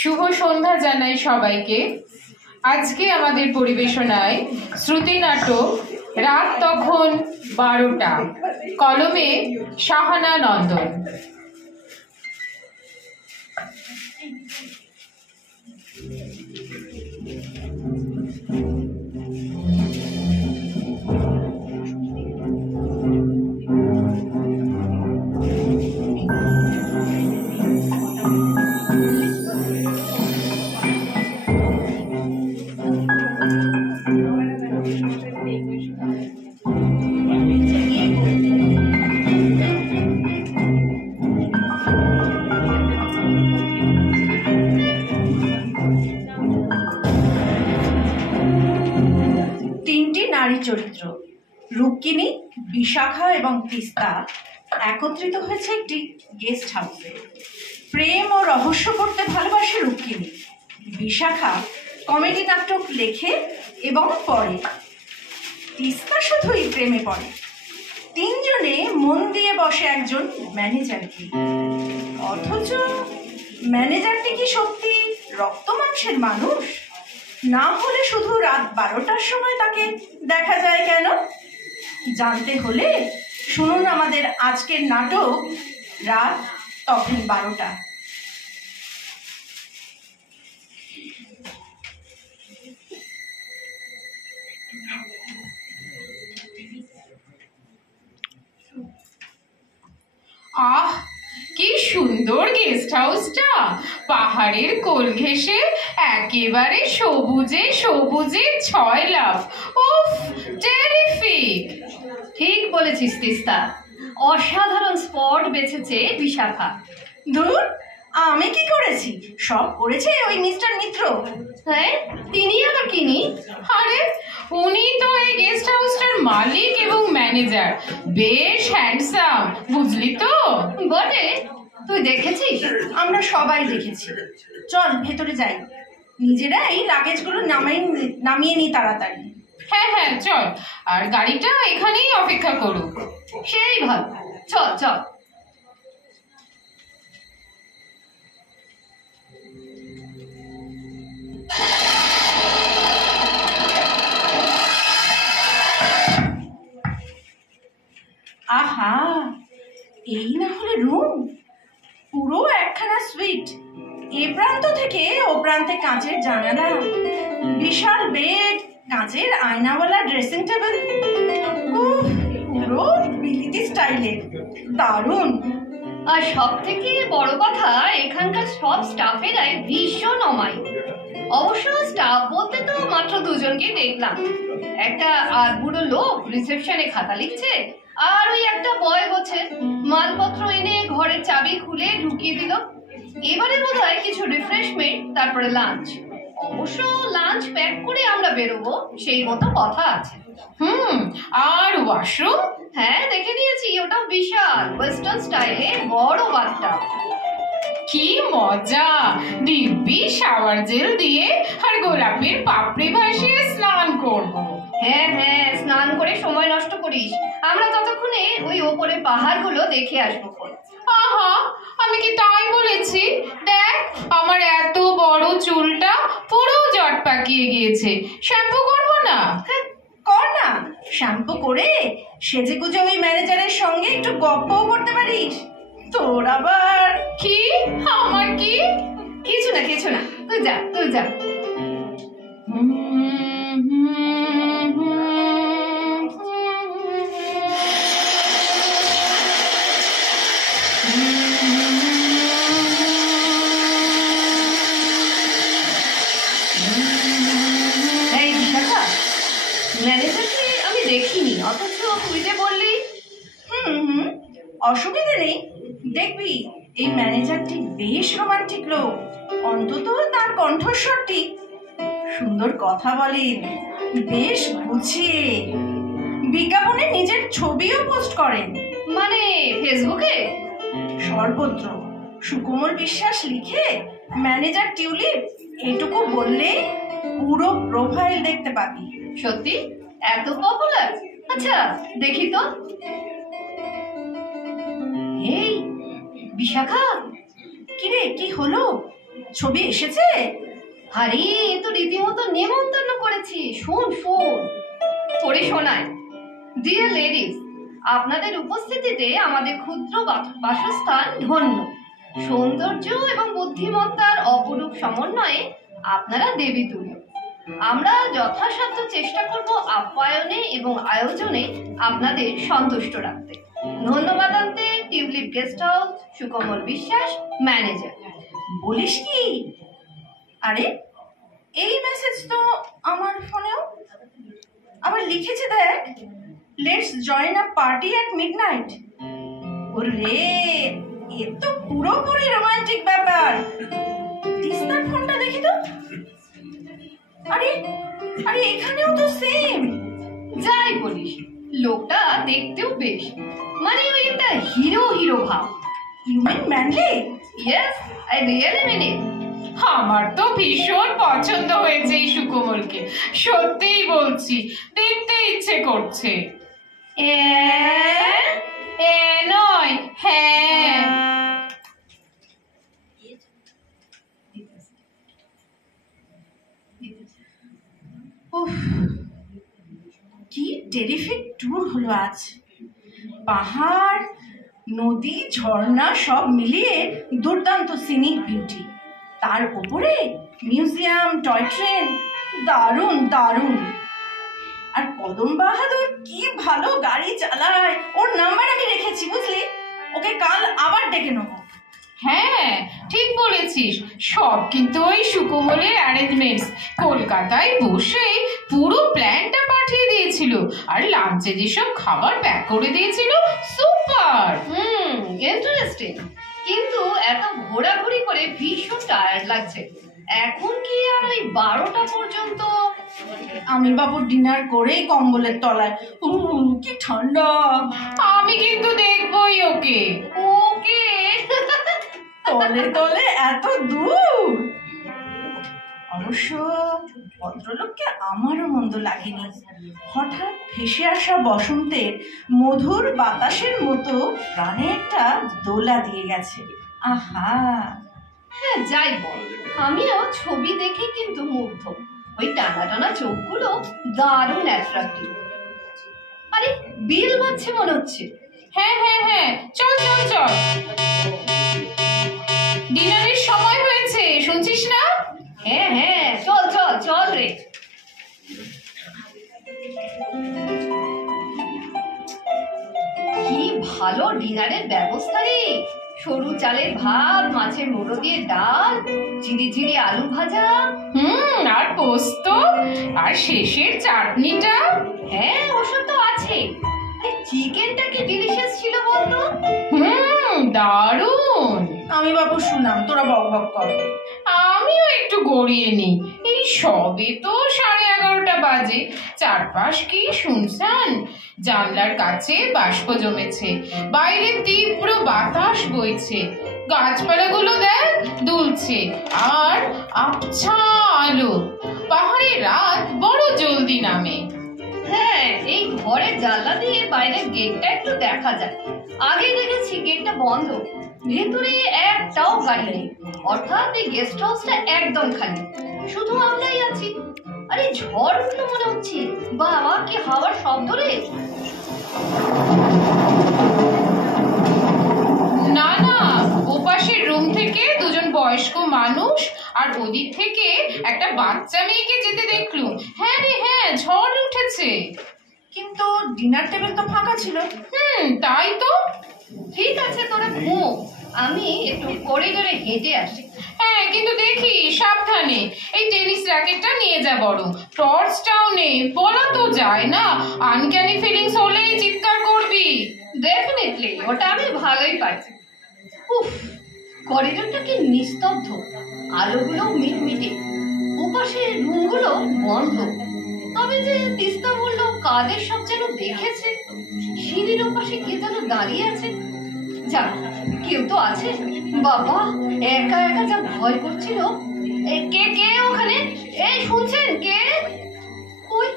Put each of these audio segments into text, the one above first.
শুভ সন্ধ্যা জানাই সবাইকে। আজকে আমাদের পরিবেশনায় শ্রুতি নাটক রাত তখন 12টা, কলমে শাহানা নন্দন। চরিত্র রুক্মিণী, বিশাখা এবং তিস্তা একত্রিত হয়েছে একটি গেস্ট হাউসে। প্রেম ও রহস্য করতে ভালোবাসে রুক্মিণী। বিশাখা কমেডি নাটক লেখে এবং পড়ে। তিস্তা শুধুই প্রেমে পড়ে। তিনজনে মন দিয়ে বসে একজন ম্যানেজারকে। অথচ ম্যানেজারটি কি সত্যি রক্ত মাংসের মানুষ? না হলে শুধু রাত 12টার সময় তাকে দেখা যায় কেন? জানতে হলে শুনুন আমাদের আজকের নাটক রাত তখন 12টা। আহ, কি সুন্দর গেস্ট হাউসটা! পাহাড়ের কোল ঘেঁষে একেবারে সবুজে সবুজে ছয়লাভ। উফ, টেরিফিক! ঠিক বলেছিস তিস্তা, অসাধারণ স্পট বেছেছে বিশাখা। ধুর, আমি কি করেছি? সব করেছে ওই মিস্টার মিত্র। হ্যাঁ, তিনি আবার কিনি? আরে, উনি তো এই গেস্ট হাউসটার মালিক এবং ম্যানেজার। বেশ হ্যান্ডসাম, বুঝলি তো? বটে, তুই দেখেছিস? আমরা সবাই দেখেছি। চল ভেতরে যাই, নিজেরাই লাগেজগুলো নামিয়ে নি তাড়াতাড়ি। হ্যাঁ হ্যাঁ, চল। আর গাড়িটা এখানেই অপেক্ষা করুক। সেই ভালো, চল চল। আহা, এই না হলে রুম! পুরো একখানা সুইট। এ প্রান্ত থেকে ও প্রান্তে কাঁচের জানালা, বিশাল বেড, কাঁচের আয়নাওয়ালা ড্রেসিং টেবিল। পুরো বিলিতি স্টাইলের, দারুণ। আর সব থেকে বড় কথা, এখানকার সব স্টাফেরাই ভীষণ অমায়িক। অবশ্য স্টাফ বলতে তো মাত্র দুজনকে দেখলাম। একটা বুড়ো লোক রিসেপশনে খাতা লিখছে, আর ওই একটা বয় বছর মালপত্র এনে ঘরের চাবি খুলে ঢুকিয়ে দিল। এবারে বোধহয় কিছু রিফ্রেশমেন্ট, তারপরে লাঞ্চ। অবশ্য লাঞ্চ প্যাক করে আমরা বেরোবো, সেই মতো কথা আছে। আর ওয়াশরুম? হ্যাঁ, দেখে নিয়েছি, ওটা বিশাল ওয়েস্টার্ন স্টাইলে বড় বাথটাব। কি মজা! দিব্যি শাওয়ার জেল দিয়ে আর গোলাপের পাপড়ি ভাসিয়ে স্নান করব। হ্যাঁ হ্যাঁ, স্নান করে সময় নষ্ট করিস, আমরা ততক্ষণে ওই ওপরে পাহাড়গুলো দেখে আসবো। আহা, আমি কি তাই বলেছি? দেখ, আমার এত বড় চুলটা পুরো জট পাকিয়ে গিয়েছে। শ্যাম্পু করবো না? কর না, শ্যাম্পু করে সেজে গুজে ওই ম্যানেজারের সঙ্গে একটু গপ্পও করতে পারিস। তোর আবার কি? আমার কি? কিছু না কিছু না, তুই যা তুই যা। এই বিশাখা, ম্যানেজারকে আমি দেখিনি, অথচ তুই যে বললি। অসুবিধে নেই, দেখবি এই ম্যানেজারটি বেশ রোমান্টিক লোক। অন্তত তার কণ্ঠস্বরটি সুন্দর, কথা বলেন বেশ গুছিয়ে। বিজ্ঞাপনে নিজের ছবিও পোস্ট করেন। মানে ফেসবুকে? সর্বত্র। সুকোমল বিশ্বাস লিখে ম্যানেজার টিউলিপ, এটুকু বললে পুরো প্রোফাইল দেখতে পাবি। সত্যি এত পপুলার? আচ্ছা দেখি তো। এই বিশাখা, কিরে, কি হলো? ছবি এসেছে? আরে এ তো রীতিমতো নেমন্তন্ন করেছি। শোন শোন, পড়ে শোনায়। ডিয়ার লেডিস, আপনাদের উপস্থিতিতে আমাদের ক্ষুদ্র বাসস্থান ধন্য। সৌন্দর্য এবং বুদ্ধিমত্তার অপরূপ সমন্বয়ে আপনারা দেবীতুল্য। আমরা যথাসাধ্য চেষ্টা করব আপ্যায়নে এবং আয়োজনে আপনাদের সন্তুষ্ট রাখতে। ধন্যবাদ আনতে টিউলিপ গেস্ট হাউস, সুকমল বিশ্বাস, ম্যানেজার। বলিস কি? আরে এই মেসেজ তো আমার ফোনেও আবার লিখেছে, দেখ, let's join a party at midnight. ওরে, এ তো পুরোপুরি রোমান্টিক ব্যাপার। তিস্তার ফোনটা দেখি তো। আরে আরে এখানেও তো সেম। যাই বলিস, লোকটা দেখতেও বেশ, মানে ওই একটা হিরো হিরো ভাব। You mean manly? Yes, I really mean it. আমার তো ভীষণ পছন্দ হয়েছে এই সুকোমলকে, সত্যিই বলছি, দেখতে ইচ্ছে করছে। এ নয়, হ্যাঁ। উফ, কি টেরিফিক ট্যুর হলো আজ। পাহাড়, নদী, ঝর্ণা সব মিলিয়ে দুর্দান্ত সিনিক বিউটি। তার উপরে মিউজিয়াম, টয় ট্রেন, দারুণ দারুণ। আর কদম বাহাদুর কি ভালো গাড়ি চালায়। ওর নাম্বার আমি রেখেছি, বুঝলি? ওকে কাল আবার ডেকে নেবো। হ্যাঁ, ঠিক বলেছিস, সব কিন্তু ওই সুকোমলের অ্যারেঞ্জমেন্টস। কলকাতায় বসে পুরো প্ল্যানটা পাঠিয়ে দিয়েছিল, আর লাঞ্চে যেসব খাবার প্যাক করে দিয়েছিল, সুপার। ইন্টারেস্টিং। কিন্তু এত ঘোরাঘুরি করে ভীষণ টায়ার্ড লাগছে। এখন কি আর ওই 12টা পর্যন্ত? আমি বাবু ডিনার করেই কম্বলের তলায়। কি ঠান্ডা। আমি কিন্তু দেখবই ওকে। ওকে। তলে তলে এত দূর। অবশ্য ভদ্রলোককে আমারও মন্দ লাগেনি। হঠাৎ ভেসে আসা বসন্তের মধুর বাতাসের মতো প্রাণে একটা দোলা দিয়ে গেছে। আহা। হ্যাঁ, যাই বল, আমিও ছবি দেখে কিন্তু মুগ্ধ। ওই টানা টানা চোখগুলো দারুণ অ্যাট্রাক্টিভ। আরে বেল বাজছে মনে হচ্ছে। হ্যাঁ হ্যাঁ হ্যাঁ, চল চল চল, ডিনারের সময় হয়েছে, শুনছিস না? হ্যাঁ হ্যাঁ, চল চল চল রে। কি ভালো ডিনারের ব্যবস্থা রে। সরু চালের ভাত, মাছের মুড়ো দিয়ে ডাল, চিড়ি চিড়ি আলু ভাজা, আর পোস্ত, আর শেষের চাটনিটা। হ্যাঁ ওসব তো আছে। চিকেনটা কি ডিলিশিয়াস ছিল বলতো? দারুণ। আমি বাবু শুনলাম, তোরা বক বক কর। আমিও একটু গড়িয়ে নিই। এই সবে তো 11:30 বাজে, চারপাশ কি শুনশান। জানলার কাছে বাষ্প জমেছে, বাইরে তীব্র বাতাস বইছে, গাছপালাগুলো দেখ দুলছে, আর আবছা আলো। পাহাড়ের রাত বড় জলদি নামে। হ্যাঁ, এই ঘরের জানলা দিয়ে বাইরের গেটটা একটু দেখা যায়। আগে দেখেছি গেটটা বন্ধ, ভেতরে একটাও গাড়ি নেই। অর্থাৎ এই গেস্ট হাউসটা একদম খালি, শুধু আমরাই আছি। আরে ঝড় উঠলো মনে হচ্ছে। বাবা, কি হাওয়ার শব্দ রে। না না, ওপাশের রুম থেকে দুজন বয়স্ক মানুষ আর ওদিক থেকে একটা বাচ্চা মেয়েকে যেতে দেখলুম। হ্যাঁ রে হ্যাঁ, ঝড় উঠেছে। কিন্তু ডিনার টেবিল তো ফাঁকা ছিল। তাই তো। ঠিক আছে, তোরা ঘুমো, আমি একটু করিডোরে হেঁটে আসি। হ্যাঁ, কিন্তু দেখি সাবধানে, এই টেনিস র্যাকেটটা নিয়ে যা বরং। টর্চটাও নেই, বলা তো যায় না, আনক্যানি ফিলিংস হলেই চিৎকার করবি। ডেফিনেটলি, ওটা আমি ভালোই পাচ্ছি। উফ, করিডোরটা কি নিস্তব্ধ, আলোগুলো মিটমিটে, ওপাশে রুমগুলো বন্ধ। তবে যে তিস্তা বললো কাদের সব যেন দেখেছে, সিঁড়ির ওপাশে কে যেন দাঁড়িয়ে আছে। যাক, কেউ তো আছে। বাবা, একা একা যা ভয় করছিল। কে কে ওখানে? এই শুনছেন কে? কই,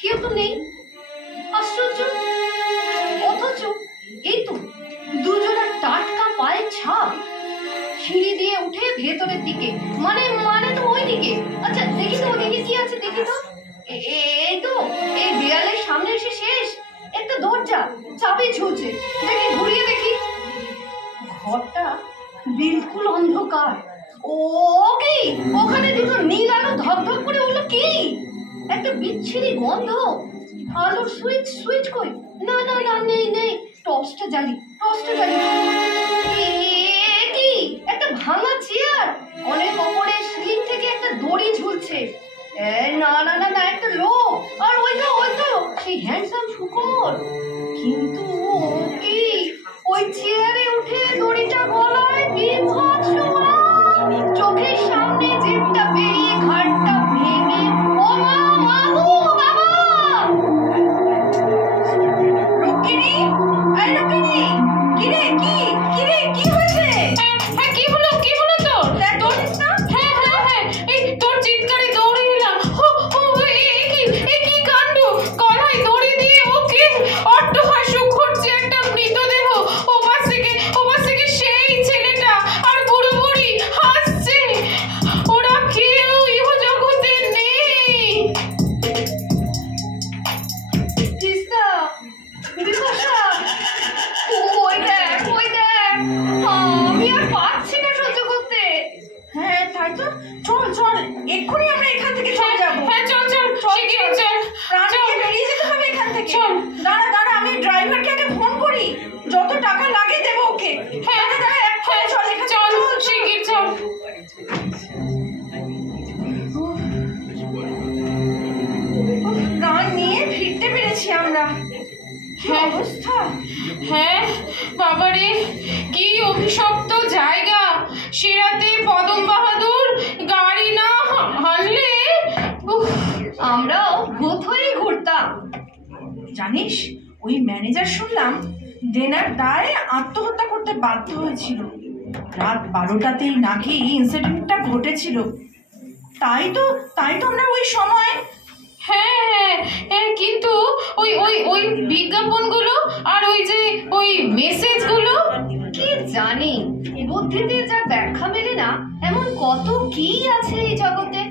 কেউ তো নেই। আশ্চর্য। অথচ এই তো দুজনের টাটকা পায়ের ছাপ। সিঁড়ি দিয়ে উঠে ভেতরের দিকে, মানে মানে তো ওই দিকে। আচ্ছা দেখি তো ওদিকে কি আছে, দেখি তো। এই তো, এই দেয়ালের সামনে এসে শেষ একটা দরজা, চাবি ঝুলছে। দেখি, ঘুরিয়ে দেখি। ঘরটা বিলকুল অন্ধকার। ও কি, ওখানে দুটো নীল আলো ধপধপ করে উঠলো কি? একটা বিচ্ছিরি গন্ধ। আলোর সুইচ সুইচ কই? না না না, নেই নেই। টর্চটা জ্বালি, টর্চটা জ্বালি। কি একটা ভাঙা চেয়ার, অনেক ওপরে সিলিং থেকে একটা দড়ি ঝুলছে। না না না না, একটা লোক। আর ওই তো সেই হ্যান্ডসাম সুকুমার। কিন্তু কি ওই চেয়ারে উঠে দড়িটা গলায় বিভৎস চোখের সামনে জিভটা বেরিয়ে ঘাটটা ভেঙে, ও মা, মাগো বাবা! রুক্মিণী, এই রুক্মিণী, কি রে, কি হয়েছে? হ্যাঁ, কি হলো তোর? তোর না? হ্যাঁ, এই তোর চিৎকারে দৌড়ে এলাম। এ কি কাণ্ড! গলায় দড়ি দিয়ে ওকে অট্টহাস্য করছে একটা মৃতদেহ। ওপাশ থেকে সেই ছেলেটা আর বুড়ো বুড়ি হাসছে। ওরা কেউ ইহজগতে নেই। তিস্তা, বিপাশা, ওই দেখ, আমি আর পারছি না সহ্য করতে। হ্যাঁ তাই তো, চল এক্ষুনি আমরা এখান থেকে চলে যাবো। হ্যাঁ, চল শিগগিরই চল। প্রাণীকে বেরিয়ে যেতে হবে এখান থেকে। চল। দাঁড়া, আমি ড্রাইভারকে আগে ফোন করি, যত টাকা লাগে দেবো ওকে। হ্যাঁ, দাঁড়া, এক্ষুনি চল এখান থেকে, চল শিগগির চল। প্রাণ নিয়ে ফিরতে পেরেছি আমরা। কি হ্যাঁ। অবস্থা! হ্যাঁ বাবারে, কি অভিশপ্ত জায়গা! সিরাতে পদম বাহাদুর গাড়ি না হানলে আমরাও ভূত হয়েই ঘুরতাম। জানিস, ওই ম্যানেজার শুনলাম দেনার দায়ে আত্মহত্যা করতে বাধ্য হয়েছিল। রাত 12টাতেই নাকি ইনসিডেন্টটা ঘটেছিল। তাই তো আমরা ওই সময়। হ্যাঁ, কিন্তু ওই বিজ্ঞাপনগুলো আর ওই মেসেজগুলো কি জানি, বুদ্ধিতে যা ব্যাখ্যা মেলে না, এমন কত কি আছে এই জগতে।